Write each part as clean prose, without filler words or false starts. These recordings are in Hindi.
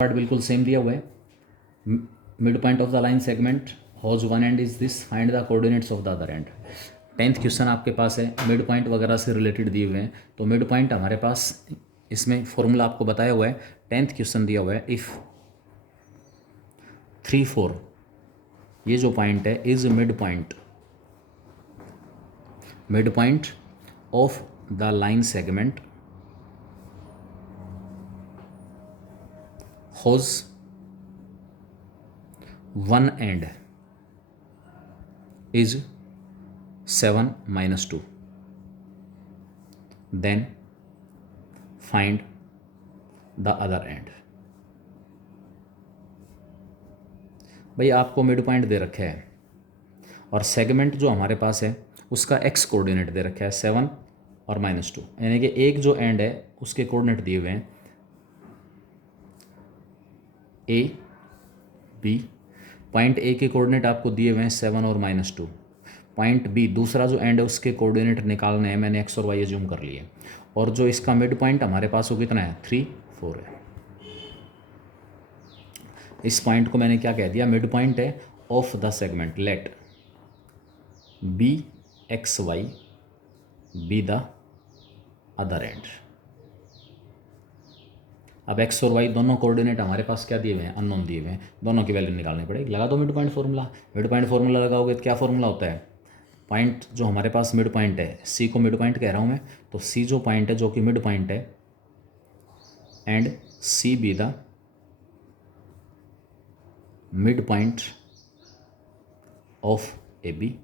पार्ट बिल्कुल सेम दिया हुआ है. Mid point of the line segment whose one end is this, find the coordinates of the other end. 10th question आपके पास है, मिड पॉइंट वगैरह से रिलेटेड दिए हुए हैं. तो मिड पॉइंट हमारे पास इसमें फॉर्मूला आपको बताया हुआ है. 10th क्वेश्चन दिया हुआ है, इफ़ 3 4 ये जो पॉइंट है is mid point of the line segment whose one end is 7 minus 2, then find the other end. भाई आपको मिड पॉइंट दे रखा है और सेगमेंट जो हमारे पास है उसका एक्स कोऑर्डिनेट दे रखा है 7 और -2, यानी कि एक जो एंड है उसके कोऑर्डिनेट दिए हुए हैं ए बी. पॉइंट ए के कोऑर्डिनेट आपको दिए हुए हैं 7 और -2. पॉइंट बी दूसरा जो एंड है उसके कोऑर्डिनेट निकालने हैं, मैंने एक्स और वाई अज्यूम कर लिए. और जो इसका मिड पॉइंट हमारे पास वो कितना है 3 4 है. इस पॉइंट को मैंने क्या कह दिया, मिड पॉइंट है of the segment. Let B x y be the other end. अब एक्स और वाई दोनों कोऑर्डिनेट हमारे पास क्या दिए हुए हैं, अननोन दिए हुए हैं. दोनों की वैल्यू निकालनी पड़ेगी. लगा दो mid point formula. Mid point formula लगाओगे तो क्या फार्मूला होता है, पॉइंट जो हमारे पास मिड पॉइंट है, सी को मिड पॉइंट कह रहा हूँ मैं, तो सी जो पॉइंट है जो कि मिड पॉइंट है and C B the mid point of A B,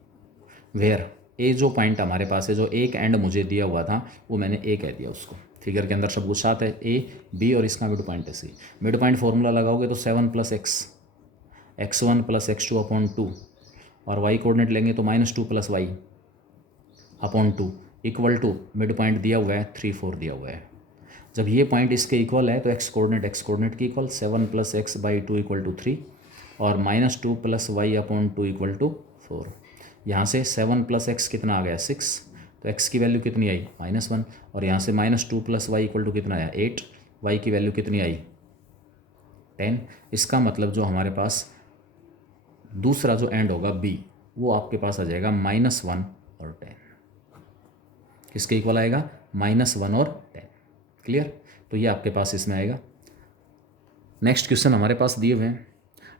where A जो पॉइंट हमारे पास है, जो एक एंड मुझे दिया हुआ था वो मैंने ए कह दिया उसको. फिगर के अंदर सब कुछ साथ है, ए बी और इसका मिड पॉइंट है सी. मिड पॉइंट फार्मूला लगाओगे तो 7 + x1 + x2/2 और y कोऑर्डिनेट लेंगे तो -2 + y/2 equal to mid point दिया हुआ है 3 4 दिया हुआ है. जब ये पॉइंट इसके इक्वल है तो x कोऑर्डिनेट की इक्वल 7 + x/2 = 3 और -2 + y/2 = 4. यहाँ से 7 + x कितना आ गया 6, तो x की वैल्यू कितनी आई -1. और यहाँ से -2 + y = कितना आया 8, y की वैल्यू कितनी आई 10. इसका मतलब जो हमारे पास दूसरा जो एंड होगा b वो आपके पास आ जाएगा -1 और 10. किसके इक्वल आएगा -1 और 10. क्लियर. तो ये आपके पास इसमें आएगा. नेक्स्ट क्वेश्चन हमारे पास दिए हुए हैं,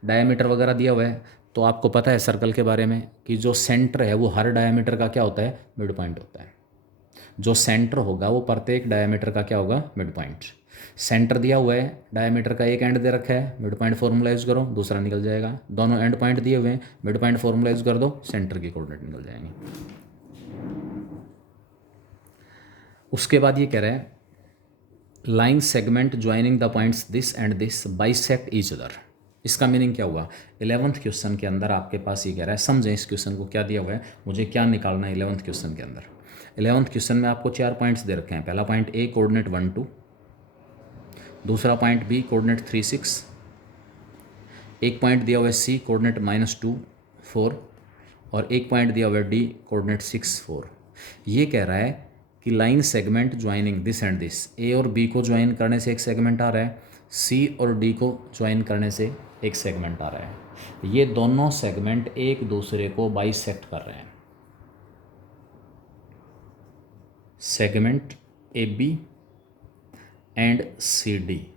डायमीटर वगैरह दिया हुआ है. तो आपको पता है सर्कल के बारे में कि जो सेंटर है वो हर डायमीटर का क्या होता है, मिड पॉइंट होता है. जो सेंटर होगा वो प्रत्येक डायमीटर का क्या होगा, मिड पॉइंट. सेंटर दिया हुआ है, डायमीटर का एक एंड दे रखा है, मिड पॉइंट फार्मूला यूज़ करो, दूसरा निकल जाएगा. दोनों एंड पॉइंट दिए हुए हैं, मिड पॉइंट फार्मूला यूज़ कर दो, सेंटर की कोऑर्डिनेट निकल जाएंगे. उसके बाद ये कह रहा है line segment joining the points this and this bisect each other. इसका मीनिंग क्या हुआ, 11th क्वेश्चन के अंदर आपके पास ये कह रहा है, समझें इस क्वेश्चन को क्या दिया हुआ है, मुझे क्या निकालना है 11th क्वेश्चन के अंदर. 11th क्वेश्चन में आपको 4 पॉइंट्स दे रखे हैं. पहला पॉइंट ए कोऑर्डिनेट 1 2, दूसरा पॉइंट बी कोऑर्डिनेट 3 6, एक पॉइंट दिया हुआ है सी कोऑर्डिनेट -2 4 और एक पॉइंट दिया हुआ है डी कोऑर्डिनेट 6 4. ये कह रहा है कि line segment joining this and this, A और बी को ज्वाइन करने से एक सेगमेंट आ रहा है, सी और डी को ज्वाइन करने से एक सेगमेंट आ रहा है. ये दोनों सेगमेंट एक दूसरे को बाइसेक्ट कर रहे हैं. Segment A B and C D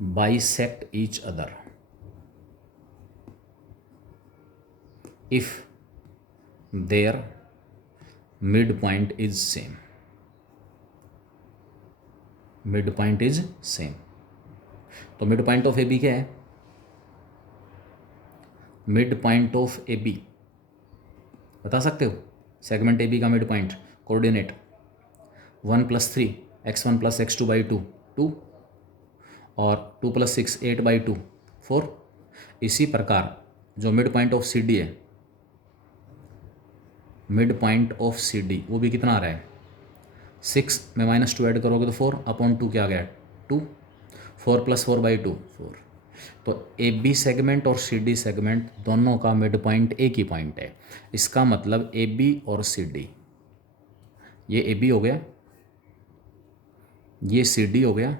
bisect each other if their midpoint is same. midpoint is same. तो mid point of A B क्या है, mid point of A B बता सकते हो. सेगमेंट ए बी का mid point coordinate 1 + 3 x1 + x2/2 2 और 2 + 6 8/2 4. इसी प्रकार जो mid point of C D है, mid point of C D वो भी कितना आ रहा है 6 में -2 ऐड करोगे तो 4/2 क्या आ गया 2, 4 + 4/2 4. तो ए बी सेगमेंट और सी डी सेगमेंट दोनों का मिड पॉइंट एक ही पॉइंट है. इसका मतलब ए बी और सी डी, ये ए बी हो गया, ये सी डी हो गया,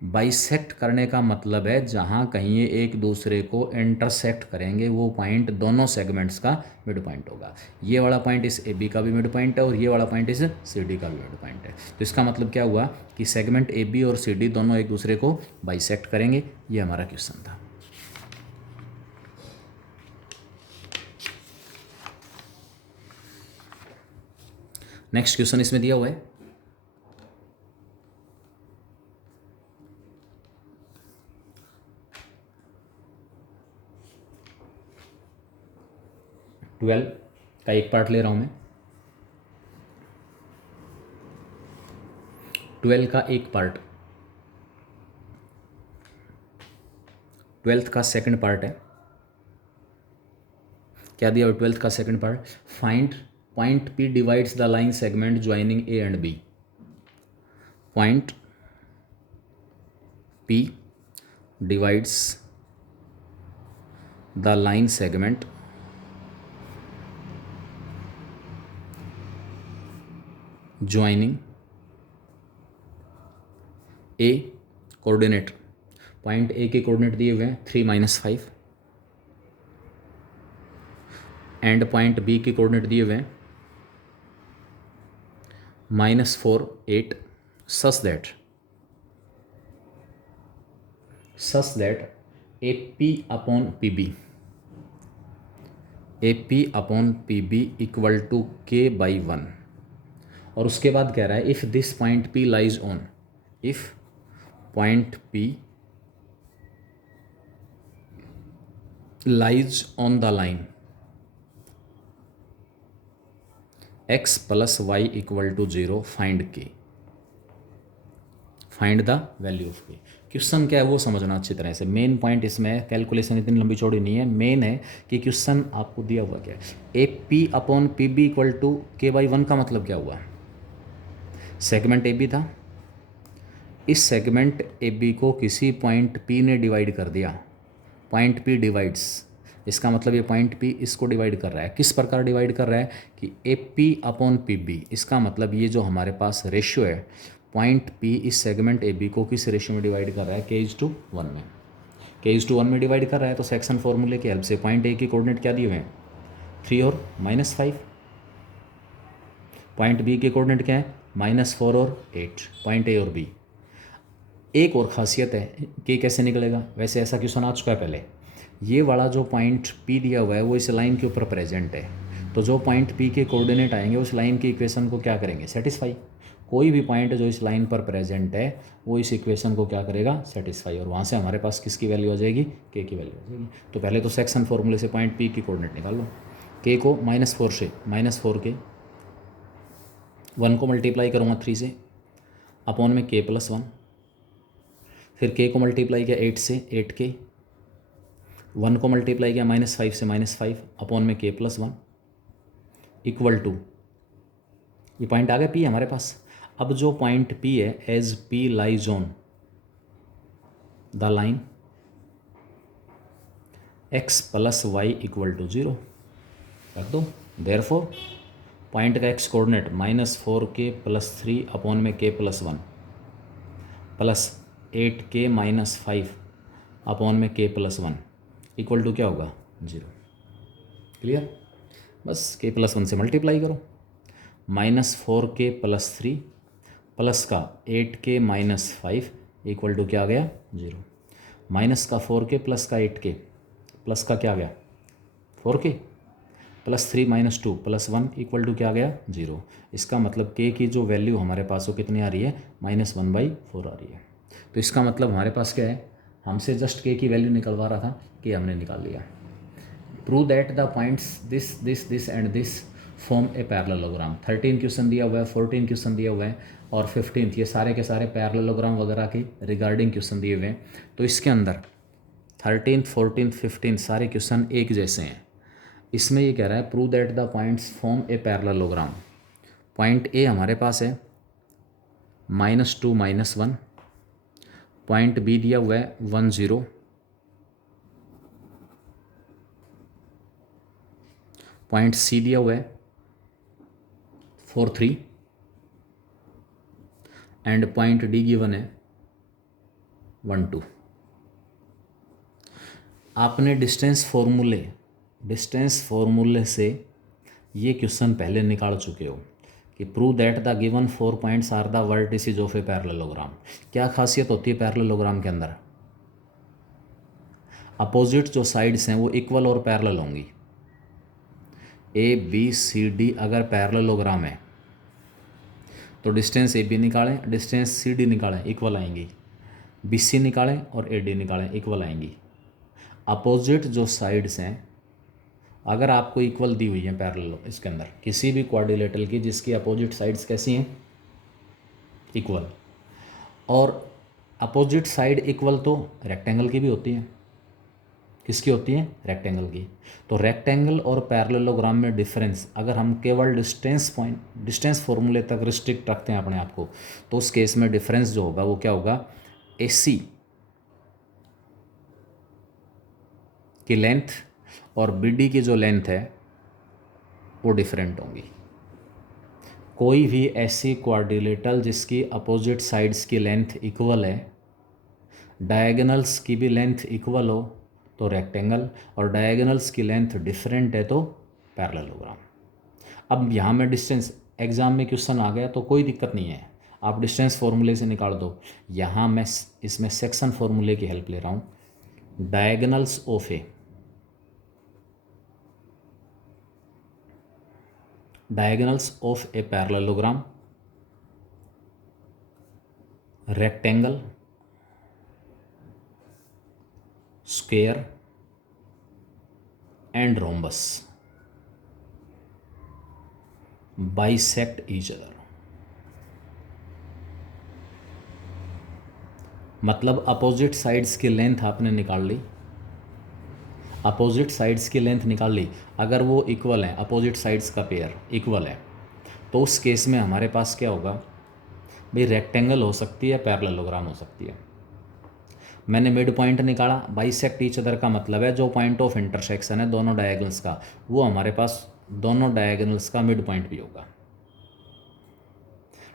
बाइसेक्ट करने का मतलब है जहाँ कहीं ये एक दूसरे को इंटरसेक्ट करेंगे वो पॉइंट दोनों सेगमेंट्स का मिड पॉइंट होगा। ये वाला पॉइंट इस ए बी का भी मिड पॉइंट है और ये वाला पॉइंट इस सी डी का भी मिड पॉइंट है। तो इसका मतलब क्या हुआ कि सेगमेंट ए बी और सी डी दोनों एक दूसरे को बाइसेक्ट करेंगे। ये हमारा क्वेश्चन था। नेक्स्ट क्वेश्चन इसमें दिया हुआ है 12 का एक पार्ट ले रहा हूँ मैं। 12 का एक पार्ट 12th का सेकंड पार्ट है। क्या दिया हुआ 12th का second part? Find point P divides the line segment joining A and B. Point P divides the line segment joining A. Coordinate point A के कोऑर्डिनेट दिए हुए हैं 3-5 एंड पॉइंट बी के कोऑर्डिनेट दिए हुए हैं -4, 8 such that A P upon P B equal to k by 1। और उसके बाद कह रहा है if this point P lies on, if point P lies on the line x + y = 0, find के। फाइंड द वैल्यू ऑफ के। क्वेश्चन क्या है वो समझना अच्छी तरह से। मेन पॉइंट इसमें कैलकुलेशन इतनी लंबी चौड़ी नहीं है, मेन है कि क्वेश्चन आपको दिया हुआ क्या है। A P upon P B equal to k by 1 का मतलब क्या हुआ? सेगमेंट ए बी था, इस सेगमेंट ए बी को किसी पॉइंट पी ने डिवाइड कर दिया। पॉइंट पी डिवाइड्स, इसका मतलब ये पॉइंट पी इसको डिवाइड कर रहा है। किस प्रकार डिवाइड कर रहा है कि A P upon P B. इसका मतलब ये जो हमारे पास रेशियो है, पॉइंट पी इस सेगमेंट ए बी को किस रेशियो में डिवाइड कर रहा है? k:1 में। k:1 में डिवाइड कर रहा है तो सेक्शन फॉर्मूले की हेल्प से पॉइंट ए की कोऑर्डिनेट क्या दिए हुए हैं? 3 और -5। पॉइंट बी के कोऑर्डिनेट क्या है? -4 और 8। पॉइंट ए और बी। एक और खासियत है कि कैसे निकलेगा, वैसे ऐसा क्वेश्चन आ चुका है पहले। ये वाला जो पॉइंट पी दिया हुआ है वो इस लाइन के ऊपर प्रेजेंट है, तो जो पॉइंट पी के कोऑर्डिनेट आएंगे उस लाइन की इक्वेशन को क्या करेंगे? सेटिस्फाई। कोई भी पॉइंट जो इस लाइन पर प्रेजेंट है वो इस इक्वेशन को क्या करेगा? सेटिस्फाई। और वहाँ से हमारे पास किसकी वैल्यू आ जाएगी? के की वैल्यू आ जाएगी। तो पहले तो सेक्शन फॉर्मूले से पॉइंट पी की कोऑर्डिनेट निकाल लो। के को -4 से, -4 के 1 को मल्टीप्लाई करूँगा 3 से, अपॉन में k+1। फिर के को मल्टीप्लाई किया 8 से, 8 के 1 को मल्टीप्लाई किया -5 से, -5 अपॉन में k+1 इक्वल टू, ये पॉइंट आ गया पी हमारे पास। अब जो पॉइंट पी है, as P lies on the line x + y = 0 रख दो। देयरफॉर पॉइंट का x कोऑर्डिनेट -4k + 3 अपॉन में k+1 प्लस 8k - 5 अपॉन में k+1 इक्वल टू क्या होगा? 0। क्लियर? बस k+1 से मल्टीप्लाई करो। -4k + 3 प्लस का 8k - 5 इक्वल टू क्या आ गया? 0। माइनस का 4k प्लस का 8k प्लस का क्या आ गया? 4k प्लस 3 - 2 + 1 इक्वल टू क्या आ गया? 0। इसका मतलब k की जो वैल्यू हमारे पास वो कितनी आ रही है? -1/4 आ रही है। तो इसका मतलब हमारे पास क्या है? हमसे जस्ट k की वैल्यू निकलवा रहा था, k हमने निकाल लिया। Prove that the points this and this form a parallelogram. 13 question दिया हुआ है, 14 क्वेश्चन दिया हुआ है और 15th, ये सारे के सारे पैरेललोग्राम वगैरह के रिगार्डिंग क्वेश्चन दिए हुए हैं। तो इसके अंदर 13th, 14th, 15th सारे क्वेश्चन एक जैसे हैं। इसमें ये कह रहा है prove that the points form a parallelogram. Point A हमारे पास है -2 -1, पॉइंट बी दिया हुआ है 1 0, पॉइंट सी दिया हुआ है 4 3 एंड पॉइंट डी गिवन है 1 2। आपने डिस्टेंस फॉर्मूले से ये क्वेश्चन पहले निकाल चुके हो कि prove that the given 4 points are the vertices of a parallelogram. क्या खासियत होती है पैरेललोग्राम के अंदर? अपोजिट जो साइड्स हैं वो इक्वल और पैरेलल होंगी। ए बी सी डी अगर पैरेललोग्राम है तो डिस्टेंस ए बी निकालें, डिस्टेंस सी डी निकालें, इक्वल आएंगी। बी सी निकालें और ए डी निकालें, इक्वल आएंगी। अपोजिट जो साइड्स हैं अगर आपको इक्वल दी हुई है पैरेलल, इसके अंदर किसी भी क्वाड्रिलेटरल की जिसकी अपोजिट साइड्स कैसी हैं? इक्वल। और अपोजिट साइड इक्वल तो रेक्टेंगल की भी होती है। किसकी होती है? रेक्टेंगल की। तो रेक्टेंगल और पैरेललोग्राम में डिफरेंस अगर हम केवल डिस्टेंस फॉर्मूले तक रिस्ट्रिक्ट रखते हैं अपने आप को, तो उस केस में डिफरेंस जो होगा वो क्या होगा? AC की लेंथ और BD की जो लेंथ है वो डिफरेंट होंगी। कोई भी ऐसी क्वाड्रिलेटरल जिसकी अपोजिट साइड्स की लेंथ इक्वल है, डायगोनल्स की भी लेंथ इक्वल हो तो रेक्टेंगल, और डायगोनल्स की लेंथ डिफरेंट है तो पैरेललोग्राम। अब यहाँ में डिस्टेंस एग्ज़ाम में क्वेश्चन आ गया तो कोई दिक्कत नहीं है, आप डिस्टेंस फॉर्मूले से निकाल दो। यहाँ मैं इसमें सेक्शन फॉर्मूले की हेल्प ले रहा हूँ। Diagonals of a parallelogram, rectangle, square and rhombus bisect each other. मतलब अपोजिट साइड्स की लेंथ आपने निकाल ली, अपोजिट साइड्स की लेंथ निकाल ली। अगर वो इक्वल है, अपोजिट साइड्स का पेयर इक्वल है, तो उस केस में हमारे पास क्या होगा भाई? रेक्टेंगल हो सकती है, पैरेललोग्राम हो सकती है। मैंने मिड पॉइंट निकाला, बाइसेक्ट ईच अदर का मतलब है जो पॉइंट ऑफ इंटरसेक्शन है दोनों डायगोनल्स का, वो हमारे पास दोनों डायगोनल्स का मिड पॉइंट भी होगा।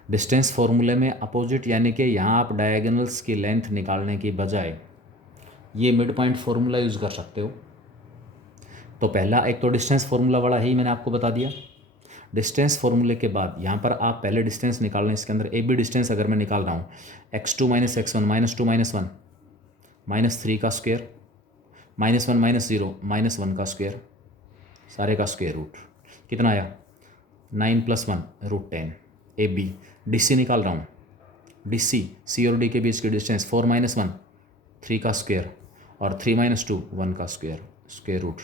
डिस्टेंस फॉर्मूले में अपोजिट यानी कि यहाँ आप डायगोनल्स की लेंथ निकालने की बजाय ये मिड पॉइंट फॉर्मूला यूज़ कर सकते हो। तो पहला एक तो डिस्टेंस फॉर्मूला वाला ही मैंने आपको बता दिया। डिस्टेंस फॉर्मूले के बाद यहाँ पर आप पहले डिस्टेंस निकाल लें। इसके अंदर AB डिस्टेंस अगर मैं निकाल रहा हूँ, x2 - x1 -2 -1 -3 का स्क्वायर, -1 -0 -1 का स्क्वायर, सारे का स्क्वायर रूट कितना आया? 9 + 1 √10। AB DC निकाल रहा हूँ, DC C और D के बीच की डिस्टेंस 4 - 1 3 का स्क्वायर और 3 - 2 1 का स्क्वायर, स्क्वायर रूट,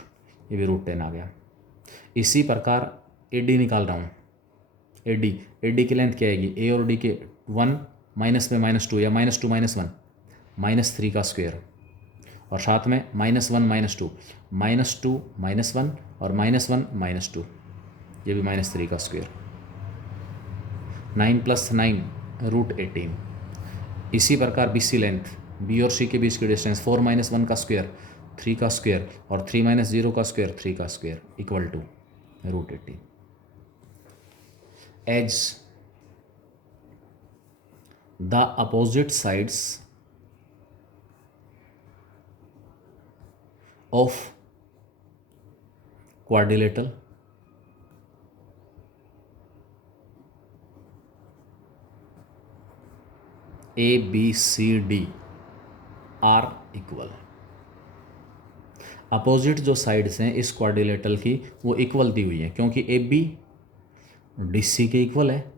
ये भी √10 आ गया। इसी प्रकार AD निकाल रहा हूँ, AD की लेंथ क्या आएगी? A और D के 1 माइनस में -2 या -2 - 1 -3 का स्क्वायर, और साथ में -1 -2 -2 -1 और -1 -2, ये भी -3 का स्क्वायर, 9 + 9 √18। इसी प्रकार BC लेंथ, B और C के बीच की डिस्टेंस 4 - 1 का स्क्वायर 3 का स्क्वायर और 3 - 0 का स्क्वायर 3 का square equal to √18। As the opposite sides of quadrilateral ABCD are equal. Opposite जो साइड्स हैं इस क्वाड्रिलेटरल की वो इक्वल दी हुई है, क्योंकि AB DC के इक्वल है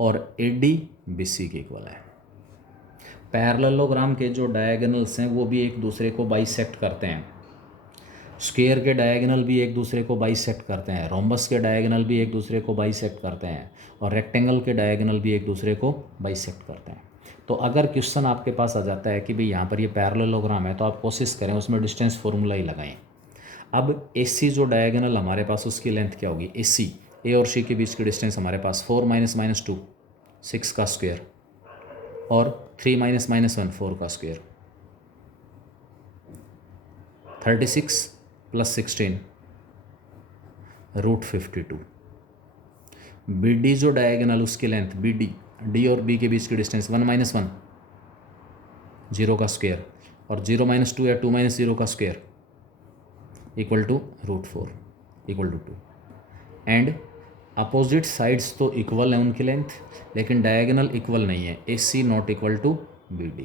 और AD BC के इक्वल है। पैरेललोग्राम के जो डायगोनल्स हैं वो भी एक दूसरे को बाइसेक्ट करते हैं। स्क्वायर के डायगोनल भी एक दूसरे को बाइसेक्ट करते हैं, रोम्बस के डायगोनल भी एक दूसरे को बाइसेक्ट करते हैं, और रेक्टेंगल के डायगोनल भी एक दूसरे को बाइसेक्ट करते हैं। तो अगर क्वेश्चन आपके पास आ जाता है कि भाई यहाँ पर ये पैरेललोग्राम है, तो आप कोशिश करें उसमें डिस्टेंस फॉर्मूला ही लगाएं। अब AC जो डायगोनल हमारे पास उसकी लेंथ क्या होगी? AC A और C के बीच की डिस्टेंस हमारे पास 4 - -2 6 का स्क्वायर और 3 - -1 4 का स्क्वायर, 36 + 16 √52। BD जो डायगोनल उसकी लेंथ BD, D और B के बीच की डिस्टेंस 1 - 1 0 का स्क्वायर, और 0 - 2 या 2 - 0 का square equal to √4 equal to 2। And opposite sides तो इक्वल हैं उनकी लेंथ, लेकिन डायगोनल इक्वल नहीं है, AC not equal to BD,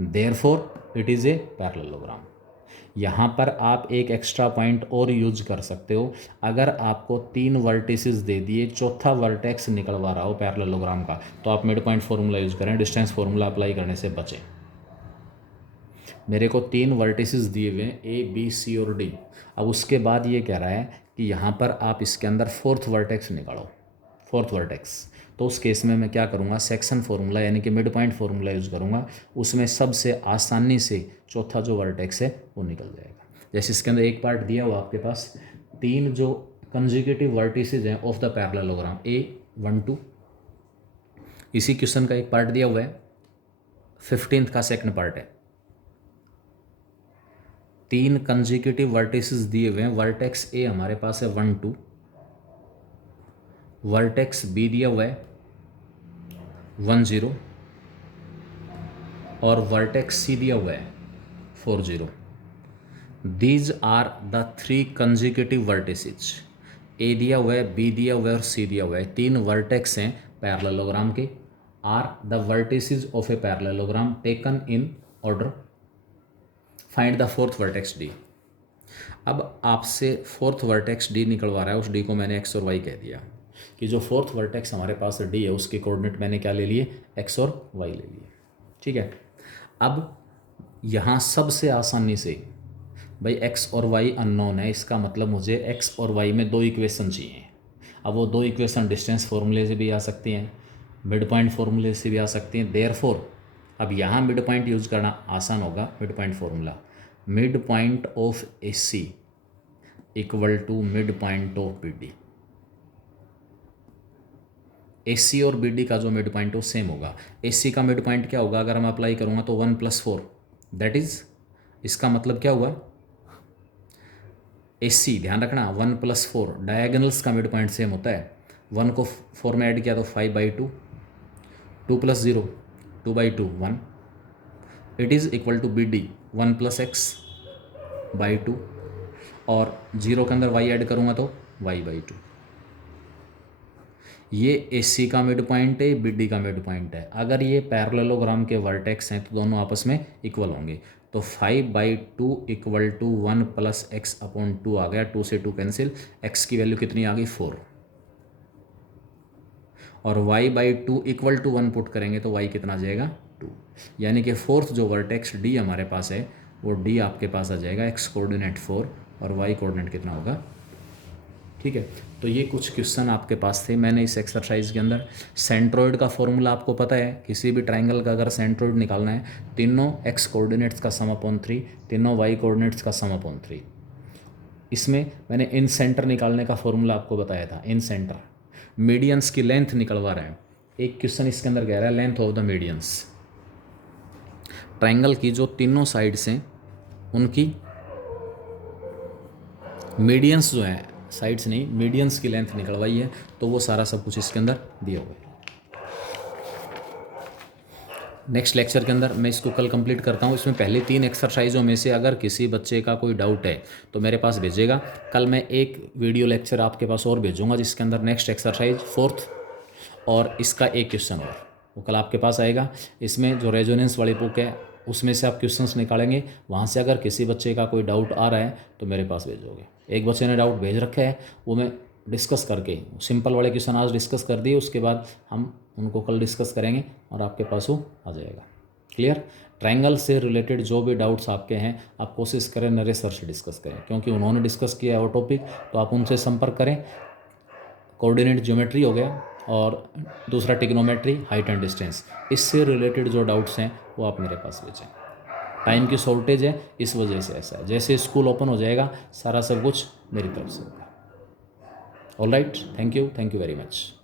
therefore it is a parallelogram. यहाँ पर आप एक एक्स्ट्रा पॉइंट और यूज कर सकते हो। अगर आपको 3 वर्टिसेस दे दिए, चौथा वर्टेक्स निकलवा रहा हो पैरेललोग्राम का, तो आप मिड पॉइंट फार्मूला यूज करें, डिस्टेंस फार्मूला अप्लाई करने से बचें। मेरे को 3 वर्टिसेस दिए हुए हैं A, B, C और D। अब उसके बाद ये कह रहा है कि यहाँ पर आप इसके अंदर 4th वर्टेक्स निकालो, 4th वर्टेक्स। तो उस केस में मैं क्या करूँगा, सेक्शन फार्मूला यानी कि मिड पॉइंट फार्मूला यूज़ करूँगा। उसमें सबसे आसानी से चौथा जो वर्टेक्स है वो निकल जाएगा। जैसे इसके अंदर एक पार्ट दिया हुआ आपके पास, 3 जो कंजिक्यूटिव वर्टिसेस हैं ऑफ द पैरेललोग्राम A1 2। इसी क्वेश्चन का एक पार्ट दिया हुआ है, 15th का सेकंड पार्ट है। 3 कंजिक्यूटिव वर्टिसेस दिए हुए हैं। वर्टेक्स A हमारे पास है 1 2, वर्टेक्स B दिया हुआ है 1 0, और वर्टेक्स C दिया हुआ है 4 0। These are the 3 consecutive vertices. A दिया हुआ है, B दिया हुआ है और C दिया हुआ है। 3 वर्टेक्स हैं पैरेललोग्राम के। Are the vertices of a parallelogram taken in order. Find the 4th vertex D। अब आपसे 4th वर्टेक्स D निकलवा रहा है, उस D को मैंने x और y कह दिया कि जो 4th वर्टेक्स हमारे पास D है उसके कोऑर्डिनेट मैंने क्या ले लिए, x और y ले लिए। ठीक है। अब यहाँ सबसे आसानी से भाई x और y अननोन है, इसका मतलब मुझे x और y में 2 इक्वेशन चाहिए। अब वो 2 इक्वेशन डिस्टेंस फार्मूले से भी आ सकती हैं, मिड पॉइंट फार्मूले से भी आ सकती हैं। देयरफॉर अब यहाँ मिड पॉइंट यूज़ करना आसान होगा। Mid point formula, mid point of AC equal to mid point of BD। AC और BD का जो मिड पॉइंट हो सेम होगा। AC का मिड पॉइंट क्या होगा, अगर मैं अप्लाई करूँगा तो 1 + 4, दैट इज़, इसका मतलब क्या हुआ, AC ध्यान रखना 1 + 4, डायगोनल्स का मिड पॉइंट सेम होता है। 1 को 4 में ऐड किया तो 5/2, 2 + 0 2/2 1, it is equal to BD 1 + x/2, और 0 के अंदर y ऐड करूँगा तो y/2। ये AC का मिड पॉइंट है, BD का मिड पॉइंट है। अगर ये पैरेललोग्राम के वर्टेक्स हैं तो दोनों आपस में इक्वल होंगे। तो 5/2 इक्वल टू 1 + x/2 आ गया। 2 से 2 कैंसिल, x की वैल्यू कितनी आ गई 4, और y/2 इक्वल टू 1 पुट करेंगे तो y कितना आ जाएगा 2। यानी कि 4th जो वर्टेक्स D हमारे पास है वो D आपके पास आ जाएगा, x कोऑर्डिनेट 4 और y कोऑर्डिनेट कितना होगा। ठीक है। तो ये कुछ क्वेश्चन आपके पास थे। मैंने इस एक्सरसाइज के अंदर सेंट्रोइड का फॉर्मूला आपको पता है, किसी भी ट्राइंगल का अगर सेंट्रोइड निकालना है, तीनों x कोऑर्डिनेट्स का सम अपॉन 3, तीनों y कोऑर्डिनेट्स का सम अपॉन 3। इसमें मैंने इन सेंटर निकालने का फॉर्मूला आपको बताया था। इन सेंटर मीडियंस की लेंथ निकलवा रहे हैं। एक क्वेश्चन इसके अंदर कह रहा है length of the medians. Triangle की जो तीनों साइड्स हैं उनकी मीडियंस जो है, साइड्स नहीं, मीडियंस की लेंथ निकलवाई है। तो वो सारा सब कुछ इसके अंदर दिया हुआ है। नेक्स्ट लेक्चर के अंदर मैं इसको कल कंप्लीट करता हूँ। इसमें पहले 3 एक्सरसाइजों में से अगर किसी बच्चे का कोई डाउट है तो मेरे पास भेजेगा। कल मैं एक वीडियो लेक्चर आपके पास और भेजूँगा जिसके अंदर नेक्स्ट एक्सरसाइज 4th और इसका एक क्वेश्चन और वो कल आपके पास आएगा। इसमें जो रेजोनेंस वाली बुक है उसमें से आप क्वेश्चंस निकालेंगे। वहाँ से अगर किसी बच्चे का कोई डाउट आ रहा है तो मेरे पास भेजोगे। एक बच्चे ने डाउट भेज रखा है, वो मैं डिस्कस करके सिंपल वाले क्वेश्चन आज डिस्कस कर दिए, उसके बाद हम उनको कल डिस्कस करेंगे और आपके पास वो आ जाएगा। क्लियर। ट्रायंगल से रिलेटेड जो भी डाउट्स आपके हैं आप कोशिश करें नरेश सर से डिस्कस करें, क्योंकि उन्होंने डिस्कस किया है वो टॉपिक, तो आप उनसे संपर्क करें। कोऑर्डिनेट ज्योमेट्री हो गया और दूसरा ट्रिग्नोमेट्री, हाइट एंड डिस्टेंस, इससे रिलेटेड जो डाउट्स हैं वो आप मेरे पास भेजें। टाइम की शॉर्टेज है इस वजह से ऐसा है। जैसे स्कूल ओपन हो जाएगा सारा सब कुछ मेरी तरफ से होगा। All right, thank you very much.